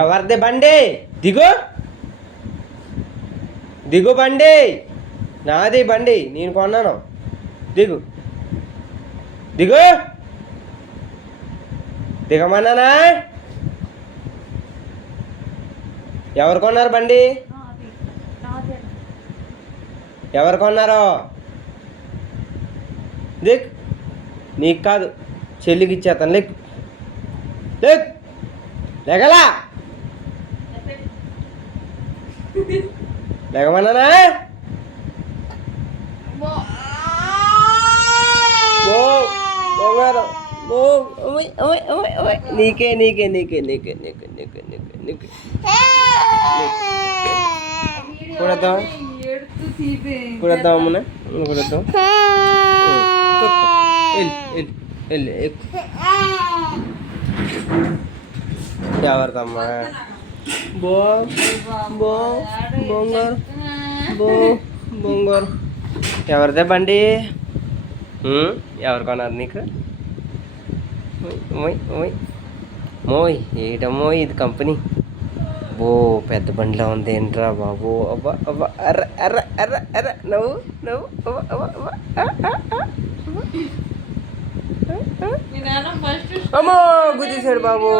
ఎవరిది బండి? దిగు దిగు బండి, నాది బండి, నేను కొన్నాను. దిగు దిగు, దిగమన్నానా? ఎవరు కొన్నారు బండి? ఎవరు కొన్నారో? దిగ్, నీకు కాదు, చెల్లికి ఇచ్చేస్తాను. లెక్ లెక్, లేగలా, లేగమన్నానా? నీకే నీకే నీకే నీకే నీకే నీకే నీకే నీకే కూడద్దాం, కూడద్దాం అమ్మన, కూడద్దాం. వెళ్ళి ఎవరిదమ్మా? బో బో బొంగారు, బో బొంగారు. ఎవరిదే బండి? ఎవరు కొన్నారు నీకు? మోయ్ మోయ్ మోయ్, ఏటమ్మో ఇది కంపెనీ. బో పెద్ద బండిలో ఉంది ఏంట్రా బాబు. అబ్బా అబ్బా, అర్ర అర్ర అర్ర అర్ర, నవ్వు నవ్వు, అవ్వ అవ్వ అవ్వ. అమ్మో గుద్దేశాడు బాబు.